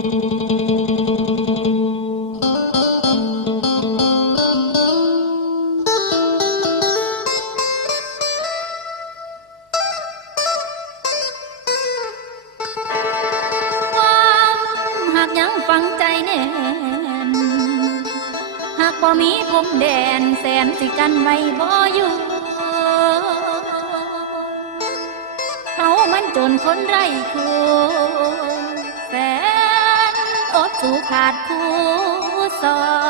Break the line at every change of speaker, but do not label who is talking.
ความหากยังฝังใจแน่นหากบ่มีพรมแดนแสนสิกันไว้บ่อยู่เขามันจนคนไร้คู่แสน สู่ขาดคู่สองได้น